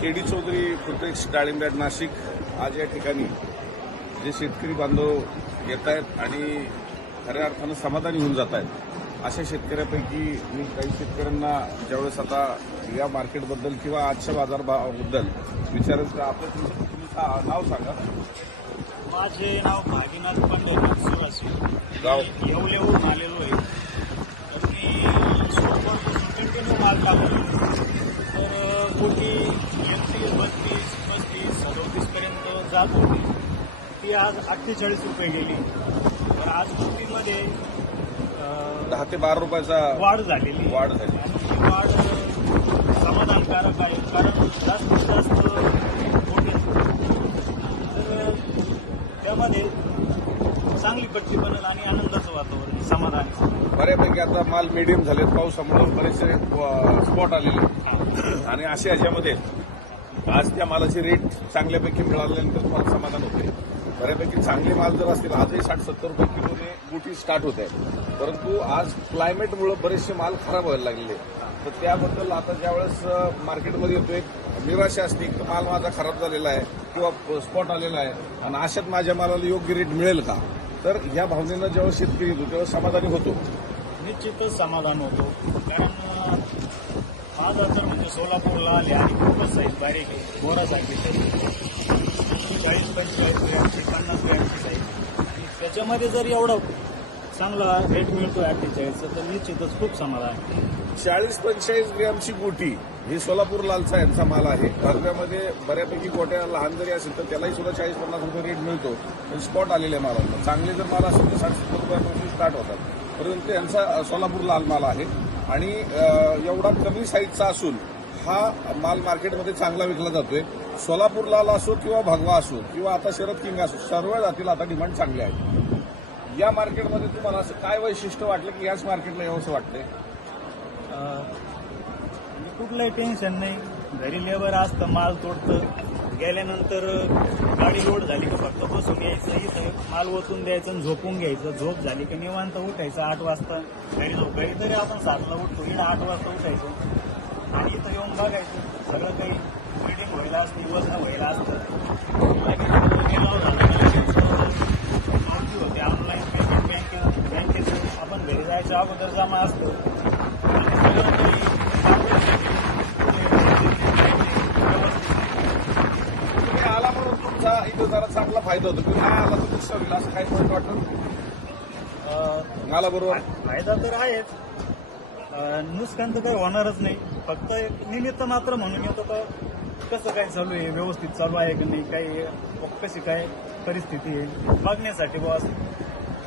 KD Chaudhari फुटेक्स डाळिंब्याड नाशिक. आज या ठिकाणी जे शेतकरी बांधव येत आहेत आणि खऱ्या अर्थानं समाधानी होऊन जात आहेत अशा शेतकऱ्यापैकी मी काही शेतकऱ्यांना ज्यावेळेस आता या मार्केटबद्दल किंवा आजच्या बाजारभावाबद्दल विचारेल तर आपलं तुमचं नाव सांगा. माझे नाव भागीनाथ पंढरनाथ सुराशी गाव? येवल्यावरून आलेलो आहे. तर मी कंटिन्यू माल टाकतो. तर मोठी एकतीस बत्तीस पस्तीस सदोतीस पर्यंत जात होती ती आज अठ्ठेचाळीस रुपये गेली तर आज मोठीमध्ये अं, दहा ते बारा रुपयाचा वाढ झालेली. वाढ झाली. आणि ती वाढ समाधानकारक आहे कारण जास्तीत जास्त मोठे तर त्यामध्ये चांगली पट्टी बनेल आणि आनंदाचं वातावरण समाधान आहे. बऱ्यापैकी आता माल मिडियम झालेत पावसामुळे बरेचसे स्पॉट आलेले आहेत. आणि अशा ह्याच्यामध्ये आज त्या मालाची रेट चांगल्यापैकी मिळाल्यानंतर तुम्हाला समाधान होते. बऱ्यापैकी चांगले माल जर असतील आजही साठ सत्तर रुपये किलोने गुटी स्टार्ट होत आहे परंतु आज क्लायमेटमुळे बरेचसे माल खराब व्हायला लागले. तर त्याबद्दल आता ज्यावेळेस अ, मार्केटमध्ये येतोय निराशा असते की माल माझा खराब झालेला आहे किंवा स्पॉट आलेला आहे आणि अशात माझ्या मालाला योग्य रेट मिळेल का? तर या भावनेनं जेव्हा शेतकरी येतो तेव्हा समाधानी होतो. निश्चितच समाधान होतो. कारण आज आता म्हणजे सोलापूरला आले आणि खूपच साईज बारीक आहे. बोरासारखी चाळीस पंचेचाळीस ग्रॅमची पन्नास ग्रॅमची साईज. आणि त्याच्यामध्ये जर एवढं चांगला रेट मिळतो अठ्ठेचाळीसचा तर निश्चितच खूप समाधान आहे. चाळीस पंचेचाळीस ग्रॅमची गोटी ही सोलापूर लालचा यांचा माल आहे. भरव्यामध्ये बऱ्यापैकी गोट्या लहान जरी असेल तर त्यालाही सुद्धा चाळीस पन्नास रुपये रेट मिळतो. पण स्पॉट आलेले मालांना चांगले जर माल असेल तर साठ सत्तर रुपयापासून स्टार्ट होतात. परंतु यांचा सोलापूर लाल माल आहे. आणि एवढा कमी साईजचा असून हा माल मार्केटमध्ये चांगला विकला जातोय. सोलापूर लाल असो किंवा भगवा असो किंवा आता शरद किंग असो सर्व जातीला आता डिमांड चांगली आहे. या मार्केटमध्ये तुम्हाला असं काय वैशिष्ट्य वाटलं की याच मार्केटला यावं असं वाटतंय? कुठलंही टेन्शन नाही. घरी लेबर असतं माल तोडतं. गेल्यानंतर गाडी लोड झाली की फक्त बसून यायचं इथं माल ओतून द्यायचं आणि झोपून घ्यायचं. झोप झाली की निवांत उठायचं आठ वाजता. घरी झोप घरी तरी आपण सातला उठतो इकडे आठ वाजता उठायचं. आणि इथं येऊन बघायचं सगळं काही मिटिंग व्हायला असतं वजन व्हायला असतं लगेच गेलो झालं की लगेच माहिती होते ऑनलाईन पेमेंट बँके बँकेत आपण घरी जायच्या अगोदर जमा असतो आणि सगळं काही तुम्ही आला म्हणून तुमचा इथं जरा चांगला फायदा होतो. तुम्ही नाही आला तर दुसरं होईल असं काही पॉईंट वाटत. मला बरोबर. फायदा तर आहेच. अं, नुकसान तर काही होणारच नाही. फक्त एक निमित्त मात्र म्हणून येतो तर कसं काय चालू आहे व्यवस्थित चालू आहे की नाही काही कशी काय परिस्थिती आहे बघण्यासाठी बॉस.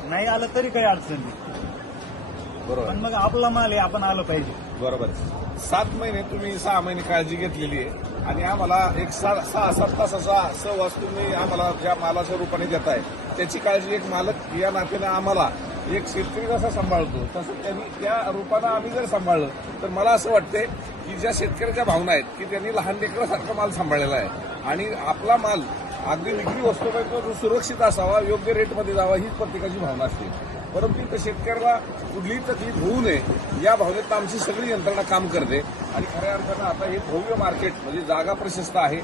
नाही आलं तरी काही अडचण नाही. बरोबर. पण मग आपला माल आहे आपण आलं पाहिजे. बरोबर सात महिने तुम्ही सहा महिने काळजी घेतलेली आहे. आणि आम्हाला एक सहा सहा सात तासाचा सहवास तुम्ही आम्हाला ज्या मालाच्या रूपाने देताय त्याची काळजी एक मालक या नात्याने आम्हाला एक शेतकरी जसा सांभाळतो तसं त्यांनी त्या रूपानं आम्ही जर सांभाळलं तर मला असं वाटतंय की ज्या शेतकऱ्याच्या भावना आहेत की त्यांनी लहान लेकरासारखा माल सांभाळलेला आहे. आणि आपला माल अगदी विक्री वस्तूपर्यंत जो सुरक्षित असावा योग्य रेटमध्ये जावा हीच प्रत्येकाची भावना असते. परंतु इथं शेतकऱ्याला कुठलीही तकलीफ होऊ नये या भावनेत आमची सगळी यंत्रणा काम करते. आणि खऱ्या अर्थानं आता हे भव्य मार्केट म्हणजे जागा प्रशस्त आहे.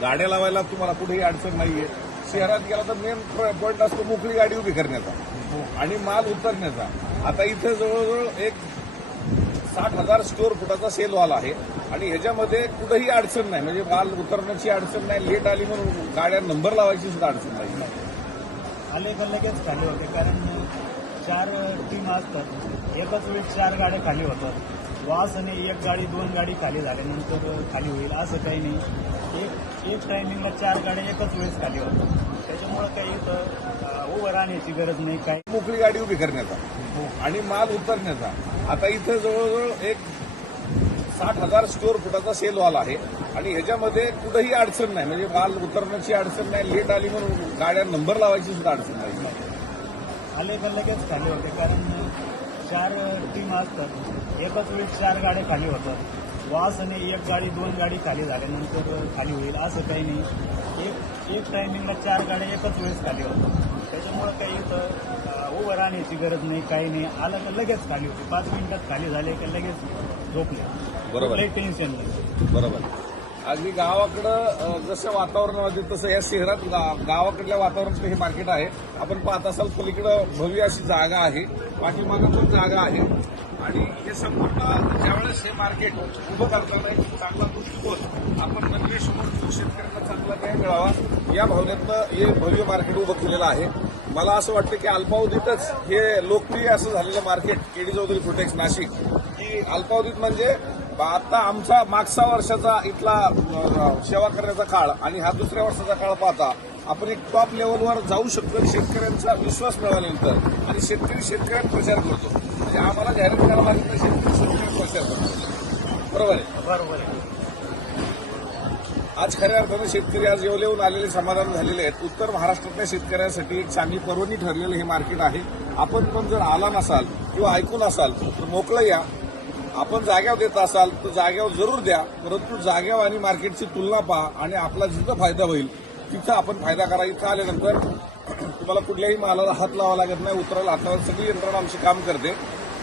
गाड्या लावायला तुम्हाला कुठेही अडचण नाहीये. शहरात गेला तर मेन पॉईंट असतो मोकळी गाडी उभी करण्याचा. आणि माल उतरण्याचा. आता इथं जवळजवळ एक साठ हजार स्टोअर फुटाचा सेल वॉल आहे. आणि ह्याच्यामध्ये कुठंही अडचण नाही. म्हणजे माल उतरण्याची अडचण नाही. लेट आली म्हणून गाड्या नंबर लावायची सुद्धा अडचण नाही. आले का लगेच होते? कारण चार टीम असतात एकाच वेळी चार गाड्या खाली होतात. वास आणि एक गाडी दोन गाडी खाली झाल्यानंतर खाली होईल असं काही नाही. एक एक टायमिंगला चार गाड्या एकाच वेळेस खाली होतात. त्याच्यामुळं काही इथं उभं राहण्याची गरज नाही काय मोकळी गाडी उभी करण्याचा आणि माल उतरण्याचा. आता इथं जवळजवळ एक साठ हजार स्टोअर फुटाचा सेल वॉल आहे आणि ह्याच्यामध्ये कुठेही अडचण नाही. म्हणजे माल उतरण्याची अडचण नाही लेट आली म्हणून गाड्या नंबर लावायची सुद्धा अडचण नाही. आले का लगेच खाली होते कारण चार टीम असतात. एकाच वेळी चार गाड्या खाली होतात. वास आणि एक गाडी दोन गाडी खाली झाल्यानंतर खाली होईल असं काही नाही. एक एक टायमिंगला चार गाड्या एकाच वेळेस खाली होतात. त्याच्यामुळं काही इथं उभं राहण्याची गरज नाही काही नाही. आलं का लगेच खाली होते. पाच मिनिटात खाली झाले का लगेच झोपले. बरोबर. काही टेन्शन नाही. बरोबर. अगदी गावाकडं जसं वातावरण होते तसं या शहरात गा- गावाकडल्या वातावरणाचं हे मार्केट आहे. आपण पाहत असाल पलीकडं भव्य अशी जागा आहे. पाठीमागं पण जागा आहे. आणि हे संपूर्ण ज्यावेळेस हे मार्केट उभं करताना एक चांगला दृष्टिकोन आपण म्हणजे समोर शेतकऱ्यांना चांगला न्याय मिळावा. या भावनेतनं हे भव्य मार्केट उभं केलेलं आहे. मला असं वाटतं की अल्पावधीतच हे लोकप्रिय असं झालेलं market KD Chaudhari Protex Nashik. की अल्पावधीत म्हणजे आता आमचा मागचा वर्षाचा इथला सेवा करण्याचा काळ आणि हा दुसऱ्या वर्षाचा काळ पाहता आपण एक टॉप लेवलवर जाऊ शकतो शेतकऱ्यांचा विश्वास मिळाल्यानंतर आणि शेतकरी शेतकऱ्यांना प्रचार करतो. म्हणजे आम्हाला जाहिरात करावं लागत नाही शेतकरी शेतकऱ्यांना प्रचार करतो. बरोबर आहे? बरोबर आहे. आज खऱ्या अर्थानं शेतकरी आज येऊन येऊन आलेले समाधान झालेले आहेत. उत्तर महाराष्ट्रातल्या शेतकऱ्यांसाठी एक चांगली पर्वणी ठरलेलं हे मार्केट आहे. आपण पण जर आला नसाल किंवा ऐकून असाल तर मोकळं या. आपण जाग्यावर देत असाल तर जाग्यावर जरूर द्या. परंतु जाग्यावर आणि मार्केटची तुलना पहा आणि आपला जिथं फायदा होईल तिथं आपण फायदा करा. इथं आल्यानंतर तुम्हाला कुठल्याही मालाला हात लावा लागत नाही उतरायला हात लावायला. सगळी यंत्रणा आमची काम करते.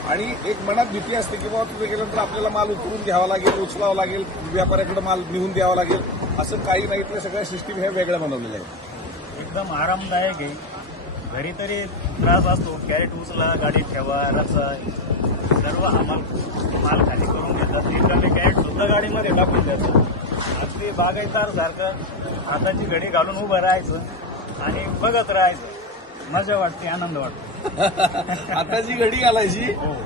आणि एक मनात भीती असते की बाबा तिथे गेल्यानंतर आपल्याला माल उतरून घ्यावा लागेल उचलावा लागेल व्यापाऱ्याकडे माल नेऊन द्यावा लागेल. असं काही नाही. इथल्या सगळ्या सिस्टीम ह्या वेगळ्या बनवलेल्या आहेत. एकदम आरामदायक आहे. घरी तरी त्रास असतो. कॅरेट उचला गाडीत ठेवा रचा. सर्व आम्हाला माल खाली करून घेतात. रिकामे कॅरेट सुद्धा गाडीमध्ये टाकून देतात. अगदी बागायतार सारखं हाताची घडी घालून उभं राहायचं आणि बघत राहायचं. मजा वाटते आनंद वाटतो. हाताची घडी घालायची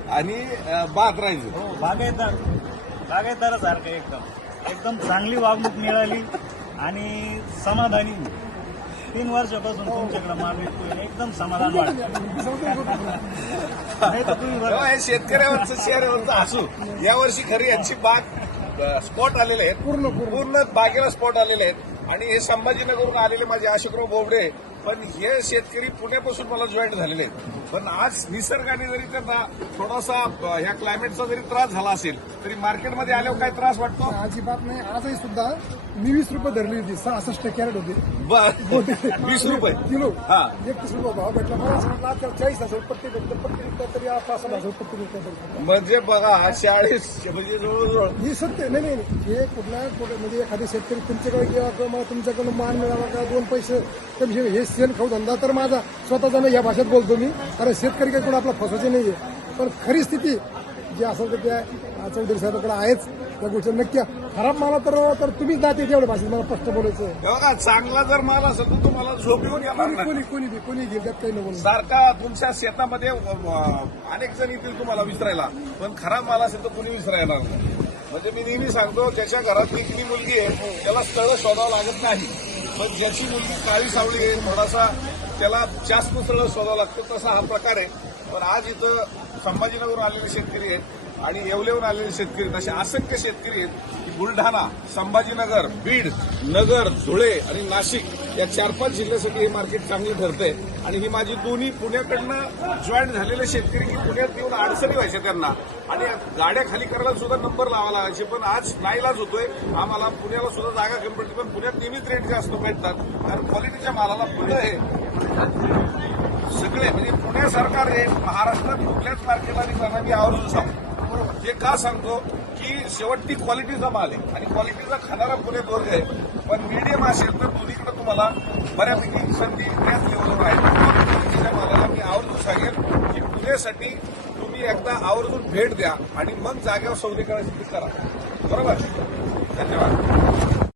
आणि अं, बात राहायचं. हो बागायतार बागायतारासारखं एकदम. एकदम चांगली वागणूक मिळाली आणि समाधानी. तीन वर्षापासून तुमच्याकडे माल विकतोय. एकदम समाधान वाटतं हे शेतकऱ्यावरचं शहरावरचं हसू यावर्षी खरी यांची बाग स्पॉट आलेले आहेत. पूर्ण पूर्ण. बागेला स्पॉट आलेले आहेत. आणि हे संभाजीनगरहून आलेले माझे अशोकराव बोबडे पण हे शेतकरी पुण्यापासून मला जॉईन झालेले आहेत. पण आज निसर्गाने जरी त्यांना थोडासा ह्या क्लायमेटचा जरी त्रास झाला असेल तरी मार्केटमध्ये आल्यावर काय त्रास वाटतो? अजिबात नाही. आजही सुद्धा मी वीस रुपये धरली होती. सहासष्ट कॅरेट होती. बर. वीस रुपये? किलो. हा. एकतीस रुपये भाव भेटला. मला चाळीस हजार पत्ते भेटते विकतात तरी पाच सहा हजार विकतात म्हणजे बघा चाळीस म्हणजे जवळजवळ. ही सत्य नाही नाही. हे कुठला कुठं म्हणजे एखादे शेतकरी तुमच्याकडे किंवा मला तुमच्याकडून मान मिळावा का दोन पैसे हे शेण खाऊ धंदा तर माझा. स्वतःचा नाही या भाषेत बोलतो मी. कारण शेतकरी काही कोण आपला फसवायचे नाहीये. पण खरी स्थिती जी असेल तर त्या चौधरी साहेबांकडे आहेच. त्या गोष्टी नक्की आहे. खराब माला तर तर तुम्हीच जाते तेवढ्या भाषेत. मला स्पष्ट बोलायचं आहे. बघा चांगला जर माल असेल तर तुम्हाला झोप येऊन येणार कोणी नाही कोणी कोणी बी कोणी घेईल त्यात काही नाही. सारखा तुमच्या शेतामध्ये अनेक जण येतील तुम्हाला विसरायला. पण खराब माल असेल तर कुणी विसरायला नाही. म्हणजे मी नेहमी सांगतो ज्याच्या घरात एकली मुलगी आहे त्याला स्थळ शोधावं लागत नाही. पण ज्याची मुलगी काळी सावळी आहे थोडासा त्याला जास्त सरळ शोधावा लागतं तसा हा प्रकार आहे. पण आज इथं संभाजीनगर आलेले शेतकरी आहेत. आणि येवलेहून आलेले शेतकरी असे असंख्य शेतकरी आहेत की बुलढाणा संभाजीनगर बीड नगर धुळे आणि नाशिक या चार पाच जिल्ह्यासाठी हे मार्केट चांगलं ठरतंय. आणि ही माझी दोन्ही पुण्याकडनं जॉईन झालेले शेतकरी की पुण्यात येऊन अडचणी व्हायच्या त्यांना. आणि गाड्या खाली करायला सुद्धा नंबर लावा लागायचे पण आज नाईलाज होतोय. आम्हाला पुण्याला सुद्धा जागा कमी पडते पण पुण्यात नेहमीच रेट जास्त भेटतात. कारण क्वालिटीच्या मालाला पुढं आहे सगळे म्हणजे पुण्यासारखा रेट महाराष्ट्रात कुठल्याच मार्केटला निघताना मी आवर्जून सांगतो हे का सांगतो की शेवटी क्वालिटीचा माल आहे. आणि क्वालिटीचा खाणारा पुण्यात वर्ग आहे. पण मीडियम असेल तर दोन्हीकडे तुम्हाला बऱ्यापैकी संधी त्याच लेवलवर आहे. क्वालिटीच्या मालाला मी आवर्जून सांगेन की पुण्यासाठी तुम्ही एकदा आवर्जून भेट द्या आणि मग जागेवर सौदे करायची करा. बरोबर? धन्यवाद.